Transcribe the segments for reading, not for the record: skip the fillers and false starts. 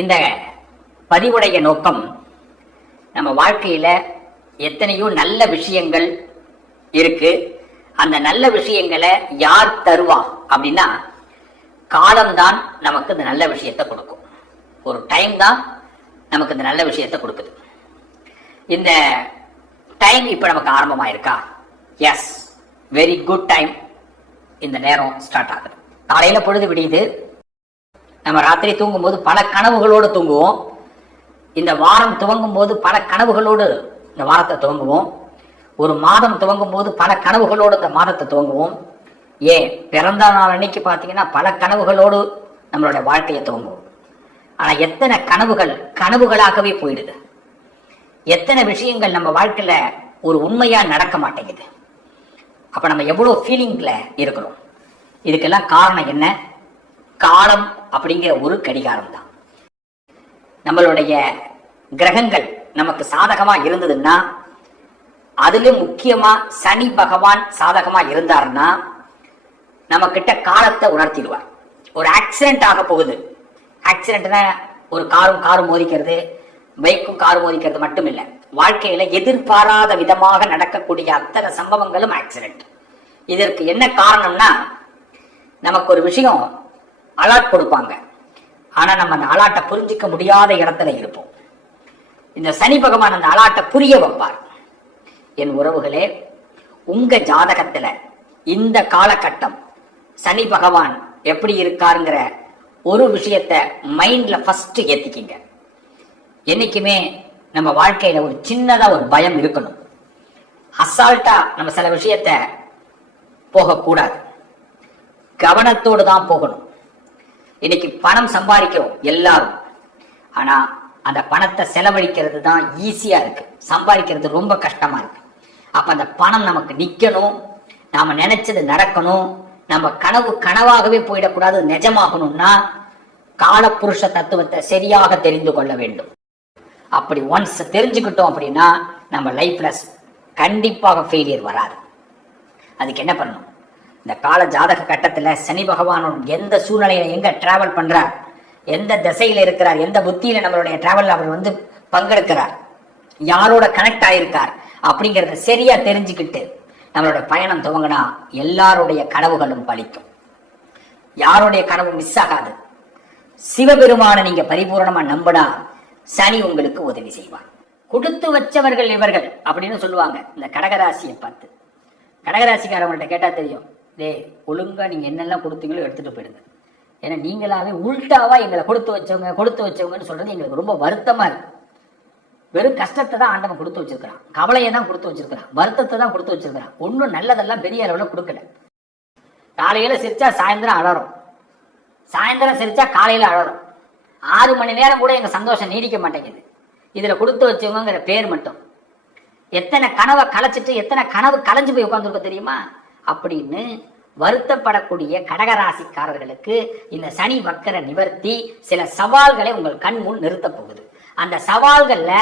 இந்த பதிவுடைய நோக்கம், நம்ம வாழ்க்கையில எத்தனையோ நல்ல விஷயங்கள் இருக்கு. அந்த நல்ல விஷயங்களை யார் தருவா அப்படின்னா, காலம்தான் நமக்கு இந்த நல்ல விஷயத்தை கொடுக்கும். ஒரு டைம் தான் நமக்கு இந்த நல்ல விஷயத்தை கொடுக்குது. இந்த டைம் இப்ப நமக்கு ஆரம்பமாயிருக்கா? Yes, very good time. இந்த நேரம் ஸ்டார்ட் ஆகுது. காலையில பொழுது விடியுது. நம்ம ராத்திரி தூங்கும் போது பல கனவுகளோடு தூங்குவோம். இந்த வாரம் துவங்கும் போது பல கனவுகளோடு இந்த வாரத்தை துவங்குவோம். ஒரு மாதம் துவங்கும் போது பல கனவுகளோடு இந்த மாதத்தை துவங்குவோம். ஏன், பிறந்த நாள் அன்னைக்கு பார்த்தீங்கன்னா பல கனவுகளோடு நம்மளுடைய வாழ்க்கையை துவங்குவோம். ஆனா எத்தனை கனவுகள் கனவுகளாகவே போயிடுது. எத்தனை விஷயங்கள் நம்ம வாழ்க்கையில ஒரு உண்மையா நடக்க மாட்டேங்குது. அப்ப நம்ம எவ்வளவு ஃபீலிங்ல இருக்கிறோம். இதுக்கெல்லாம் காரணம் என்ன? காலம் அப்படிங்கிற ஒரு கடிகாரம் தான். நம்மளுடைய கிரகங்கள் நமக்கு சாதகமா இருந்ததுன்னா, அதுல முக்கியமா சனி பகவான் சாதகமா இருந்தாருன்னா நம்ம கிட்ட காலத்தை உணர்த்திடுவார். ஒரு ஆக்சிடென்ட் ஆக போகுது. ஆக்சிடென்ட்னா ஒரு காரும் மோதிக்கிறது, பைக்கும் காரும் மோதிக்கிறது மட்டும் இல்லை. வாழ்க்கையில எதிர்பாராத விதமாக நடக்கக்கூடிய அத்தனை சம்பவங்களும் ஆக்சிடென்ட். இதற்கு என்ன காரணம்னா, நமக்கு ஒரு விஷயம் அலாட் கொடுப்பாங்க. ஆனா நம்ம அந்த அலாட்டை புரிஞ்சிக்க முடியாத இடத்துல இருப்போம். இந்த சனி பகவான் அந்த அலாட்டை புரிய வைப்பார். என் உறவுகளே, உங்க ஜாதகத்துல இந்த காலகட்டம் சனி பகவான் எப்படி இருக்காருங்கிற ஒரு விஷயத்த மைண்ட்ல ஃபர்ஸ்ட் ஏத்திக்கிங்க. என்னைக்குமே நம்ம வாழ்க்கையில ஒரு சின்னதா ஒரு பயம் இருக்கணும். அசால்ட்டா நம்ம சில விஷயத்த போகக்கூடாது. கவனத்தோடு தான் போகணும். இன்னைக்கு பணம் சம்பாதிக்கிறோம் எல்லாரும். ஆனா அந்த பணத்தை செலவழிக்கிறது தான் ஈஸியா இருக்கு, சம்பாதிக்கிறது ரொம்ப கஷ்டமா இருக்கு. அப்ப அந்த பணம் நமக்கு நிக்கணும், நாம நினைச்சது நடக்கணும், நம்ம கனவு கனவாகவே போயிடக்கூடாது, நிஜமாகணும்னா காலப்புருஷ தத்துவத்தை சரியாக தெரிந்து கொள்ள வேண்டும். அப்படி ஒன்ஸ் தெரிஞ்சுக்கிட்டோம் அப்படின்னா நம்ம லைஃப்ல கண்டிப்பாக ஃபெயிலியர் வராது. அதுக்கு என்ன பண்ணணும்? இந்த கால ஜாதக கட்டத்துல சனி பகவானோட எந்த சூழ்நிலையில எங்க டிராவல் பண்றார், எந்த திசையில இருக்கிறார், எந்த புத்தியில நம்மளுடைய டிராவல் அவர் பங்கெடுக்கிறார், யாரோட கனெக்ட் ஆயிருக்கார் அப்படிங்கறத சரியா தெரிஞ்சுக்கிட்டு நம்மளோட பயணம் துவங்கினா எல்லாருடைய கனவுகளும் பலிக்கும். யாருடைய கனவு மிஸ் ஆகாது. சிவபெருமான நீங்க பரிபூர்ணமா நம்பினா சனி உங்களுக்கு உதவி செய்வார். கொடுத்து வச்சவர்கள் இவர்கள் அப்படின்னு சொல்லுவாங்க இந்த கடகராசியை பார்த்து. கடகராசிக்காரவங்கள்ட்ட கேட்டா தெரியும், ஒழுங்கா நீங்க என்னெல்லாம் கொடுத்தீங்களோ எடுத்துட்டு போயிடுங்க. ஏன்னா நீங்களாவே உள்டாவா எங்களை கொடுத்து வச்சவங்கன்னு சொல்றது எங்களுக்கு ரொம்ப வருத்தமா இருக்கு. வெறும் கஷ்டத்தை தான் ஆண்டவன் கொடுத்து வச்சிருக்கிறான், கவலையை தான் கொடுத்து வச்சிருக்கிறான், வருத்தத்தை தான் கொடுத்து வச்சிருக்கிறான். ஒன்றும் நல்லதெல்லாம் பெரிய அளவில் கொடுக்கல. காலையில சிரிச்சா சாயந்தரம் அழறோம், சாயந்தரம் சிரிச்சா காலையில அழறோம். 6 மணி நேரம் கூட எங்க சந்தோஷம் நீடிக்க மாட்டேங்குது. இதுல கொடுத்து வச்சவங்கிற பேர் மட்டும். எத்தனை கனவை கலைச்சிட்டு எத்தனை கனவு கலைஞ்சு போய் உட்காந்துருக்க தெரியுமா அப்படின்னு வருத்தப்படக்கூடிய கடகராசிக்காரர்களுக்கு இந்த சனி வக்கர நிவர்த்தி சில சவால்களை உங்கள் கண் முன் நிறுத்த போகுது. அந்த சவால்கள்ல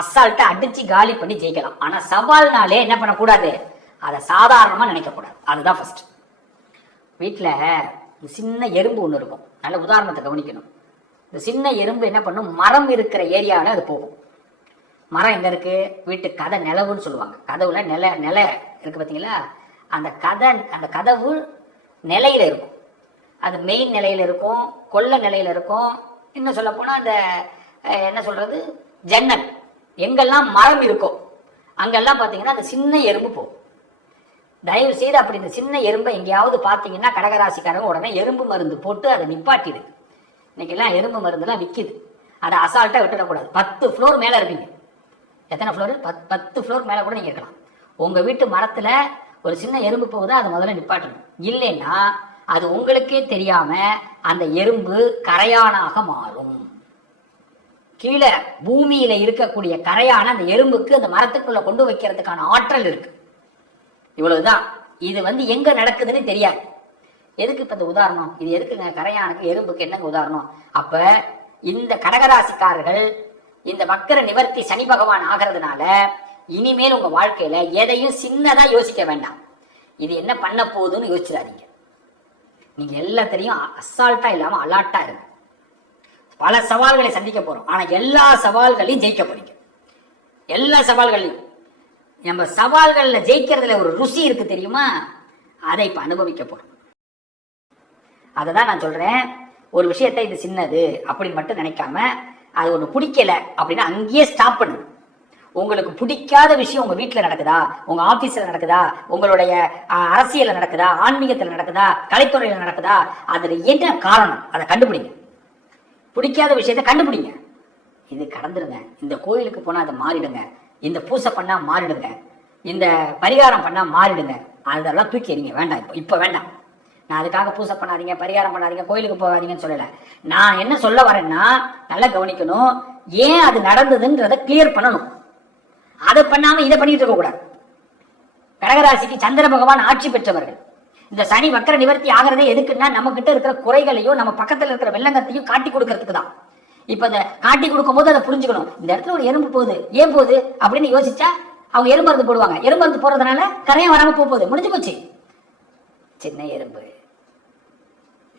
அசால்ட்டா அடிச்சு காலி பண்ணி ஜெயிக்கலாம். ஆனா சவால்னாலே என்ன பண்ணக்கூடாது, அதை சாதாரணமா நினைக்க கூடாது. அதுதான் ஃபர்ஸ்ட். வீட்டுல சின்ன எறும்பு ஒண்ணு இருக்கும். நல்ல உதாரணத்தை கவனிக்கணும். இந்த சின்ன எறும்பு என்ன பண்ணும், மரம் இருக்கிற ஏரியாவில் அது போகும். மரம் எங்க இருக்கு? வீட்டு கதை நிலவுன்னு சொல்லுவாங்க. கதவுல நில இருக்கு பார்த்தீங்களா? அந்த கதவு நிலையில இருக்கும். அது மெயின் நிலையில இருக்கும், கொல்ல நிலையில இருக்கும். இன்னும் சொல்ல போனா அந்த என்ன சொல்றது, ஜன்னல் எங்கெல்லாம் மரம் இருக்கோ அங்கெல்லாம் பாத்தீங்கன்னா அந்த சின்ன எறும்பு போகும். தயவு செய்து அப்படி இந்த சின்ன எறும்பை எங்கேயாவது பாத்தீங்கன்னா கடகராசிக்காரங்க உடனே எறும்பு மருந்து போட்டு அதை நிப்பாட்டிடு. இன்னைக்கு எல்லாம் எறும்பு மருந்துலாம் விற்கிது. அதை அசால்ட்டா விட்டுடக்கூடாது. 10 ஃப்ளோர் மேல இருப்பீங்க. எத்தனை ஃப்ளோர்? 10 ஃப்ளோர் மேல கூட நீங்க இருக்கலாம். உங்க வீட்டு மரத்துல ஒரு சின்ன எறும்பு போகுதா, அதை முதல்ல நிப்பாட்டணும். இல்லைன்னா அது உங்களுக்கே தெரியாம அந்த எறும்பு கரையானாக மாறும். கீழே பூமியில இருக்கக்கூடிய கரையான அந்த எறும்புக்கு அந்த மரத்துக்குள்ள கொண்டு வைக்கிறதுக்கான ஆற்றல் இருக்கு. இவ்வளவுதான். இது எங்க நடக்குதுன்னு தெரியாது. எதுக்கு இப்ப இந்த உதாரணம்? இது எதுக்குங்க? கரையானுக்கு எறும்புக்கு என்னங்க உதாரணம்? அப்ப இந்த கடகராசிக்காரர்கள் இந்த வக்கர நிவர்த்தி சனி பகவான் ஆகிறதுனால இனிமேல் உங்க வாழ்க்கையில எதையும் சின்னதா யோசிக்க வேண்டாம். இது என்ன பண்ண போகுதுன்னு யோசிச்சிடாதீங்க. நீங்க எல்லாத்தையும் அசால்ட்டா இல்லாம அலாட்டா இருங்க. பல சவால்களை சந்திக்க போறோம். ஆனா எல்லா சவால்களையும் ஜெயிக்க போறீங்க. எல்லா சவால்களையும். நம்ம சவால்கள்ல ஜெயிக்கிறதுல ஒரு ருசி இருக்கு தெரியுமா? அதை இப்ப அனுபவிக்க போறோம். அததான் நான் சொல்றேன். ஒரு விஷயத்தை இது சின்னது அப்படின்னு மட்டும் நினைக்காம, அது ஒண்ணு பிடிக்கல அப்படின்னா அங்கேயே ஸ்டாப் பண்ணுங்க. உங்களுக்கு பிடிக்காத விஷயம் உங்க வீட்டுல நடக்குதா, உங்க ஆபீஸ்ல நடக்குதா, உங்களுடைய அரசியல்ல நடக்குதா, ஆன்மீகத்துல நடக்குதா, கலைத்துறையில நடக்குதா, அதுல என்ன காரணம் அதை கண்டுபிடிங்க. பிடிக்காத விஷயத்தை கண்டுபிடிங்க. இது கடந்துருங்க. இந்த கோயிலுக்கு போனா அதை மாறிடுங்க. இந்த பூசை பண்ணா மாறிடுங்க. இந்த பரிகாரம் பண்ணா மாறிடுங்க. அதெல்லாம் தூக்கி எறிங்க. வேண்டாம். இப்ப வேண்டாம். நான் அதுக்காக பூசை பண்ணாதீங்க, பரிகாரம் பண்ணாதீங்க, கோயிலுக்கு போகாதீங்கன்னு சொல்லல. நான் என்ன சொல்ல வரேன்னா, நல்லா கவனிக்கணும். ஏன் அது நடந்ததுன்றத கிளியர் பண்ணணும். அதை பண்ணாம இதை பண்ணிட்டு இருக்க கூடாது. கடகராசிக்கு சந்திர பகவான் ஆட்சி பெற்றவர்கள். இந்த சனி வக்கர நிவர்த்தி ஆகிறதே எதுக்குன்னா, நம்ம கிட்ட இருக்கிற குறைகளையும் நம்ம பக்கத்துல இருக்கிற வெள்ளங்கத்தையும் காட்டி கொடுக்கறதுக்கு தான். இப்ப இந்த காட்டி கொடுக்கும் போது அதை புரிஞ்சுக்கணும். இந்த இடத்துல ஒரு எறும்பு போகுது, ஏன் போகுது அப்படின்னு யோசிச்சா அவங்க எறும்பு மருந்து போடுவாங்க. எறும்பு மருந்து போறதுனால கரையம் வராம போகுது, முடிஞ்சு போச்சு. சின்ன எறும்பு,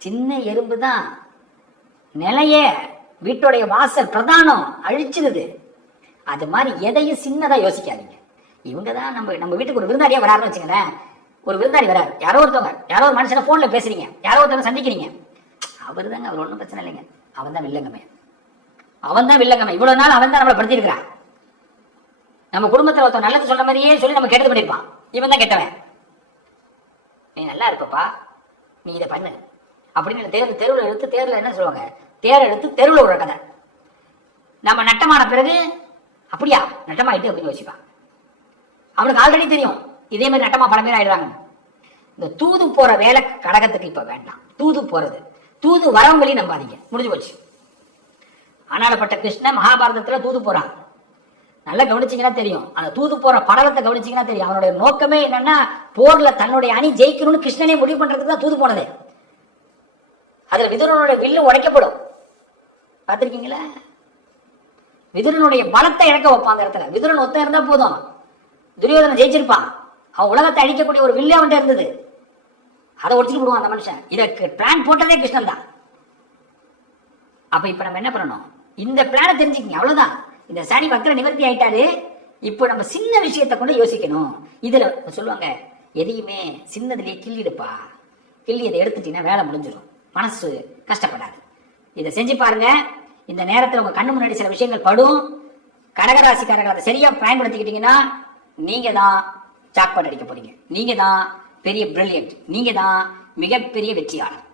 சின்ன எறும்பு தான் நிலைய வீட்டுடைய வாசல் பிரதானம் அழிச்சிருது. அது மாதிரி எதையும் சின்னதா யோசிக்காதீங்க. இவங்க தான் நம்ம வீட்டுக்கு ஒரு விருந்தாளியா வராருன்னு வச்சுங்களேன். ஒரு விருந்தாளி வராரு, யாரோ ஒருத்தவங்க, யாரோ ஒரு மனுஷனை போன்ல பேசுறீங்க, யாரோ ஒருத்தவங்க சந்திக்கிறீங்க. அவர் தாங்க, அவர் ஒன்றும் பிரச்சனை இல்லைங்க. அவன் தான் வில்லங்கமே, அவன் தான் வில்லங்கமே. இவ்வளவு நாள் அவன் தான் நம்மளை படுத்திருக்கிறான். நம்ம குடும்பத்தில் ஒருத்தன் நல்லது சொல்ற மாதிரியே சொல்லி நம்ம கெட்டது பண்ணிருப்பான். இவன் தான் கெட்டவன். நீ நல்லா இருப்பப்பா, நீ இதை பண்ணு அப்படின்னு தெருவில் எடுத்து, தேர்ல என்ன சொல்லுவாங்க, தேரை எடுத்து தெருவில் விடுற கதை. நம்ம நட்டமான பிறகு அப்படியா நட்டமாயிட்டு அப்படின்னு யோசிப்பான். அவனுக்கு ஆல்ரெடி தெரியும் இதே மாதிரி நட்டமா பல பேர் ஆயிடுறாங்க. இந்த தூது போற வேலை கடகத்துக்கு இப்ப வேண்டாம். தூது போறது, தூது வரவங்களையும் நம்பாதீங்க, முடிஞ்சு போச்சு. ஆனாலப்பட்ட கிருஷ்ணன் மகாபாரதத்துல தூது போறான். நல்லா கவனிச்சீங்கன்னா தெரியும். அந்த தூது போற படலத்தை கவனிச்சீங்கன்னா தெரியும். அவனுடைய நோக்கமே என்னன்னா, போர்ல தன்னுடைய அணி ஜெயிக்கணும்னு கிருஷ்ணனே முடிவு பண்றதுக்கு தான் தூது போனது. அதுல விதுரனுடைய வில்லு உடைக்கப்படும். பார்த்திருக்கீங்களா? விதுரனுடைய பலத்தை இழக்க வைப்பான் அந்த இடத்துல. விதுரன் ஒத்த இருந்தா போதும், துரியோதனன் ஜெயிச்சிருப்பான். அவன் உலகத்தை அழிக்கக்கூடிய ஒரு வில்லு அவன்கிட்ட இருந்தது. அதை ஒடிச்சுட்டு விடுவான் அந்த மனுஷன். இதற்கு பிளான் போட்டதே கிருஷ்ணன் தான். அப்ப இப்ப நம்ம என்ன பண்ணணும், இந்த பிளானை தெரிஞ்சுக்கங்க, அவ்வளவுதான். இந்த சனி வக்கர நிவர்த்தி ஆயிட்டாரு. இப்போ நம்ம சின்ன விஷயத்தை கொண்டு யோசிக்கணும். இதுல சொல்லுவாங்க, எதையுமே சின்னதுலயே கிள்ளிடுப்பா, கிள்ளி அதை எடுத்துட்டீங்கன்னா வேலை முடிஞ்சிடும், மனசு கஷ்டப்படாது. இதை செஞ்சு பாருங்க. இந்த நேரத்தில் உங்க கண்ணு முன்னாடி சில விஷயங்கள் படும். கடகராசிக்காரர்கள் அதை சரியா பயன்படுத்திக்கிட்டீங்கன்னா நீங்க தான் ஜாக்பாட் அடிக்க போறீங்க. நீங்க தான் பெரிய பிரில்லியன்ட், நீங்க தான் மிகப்பெரிய வெற்றியாளர்.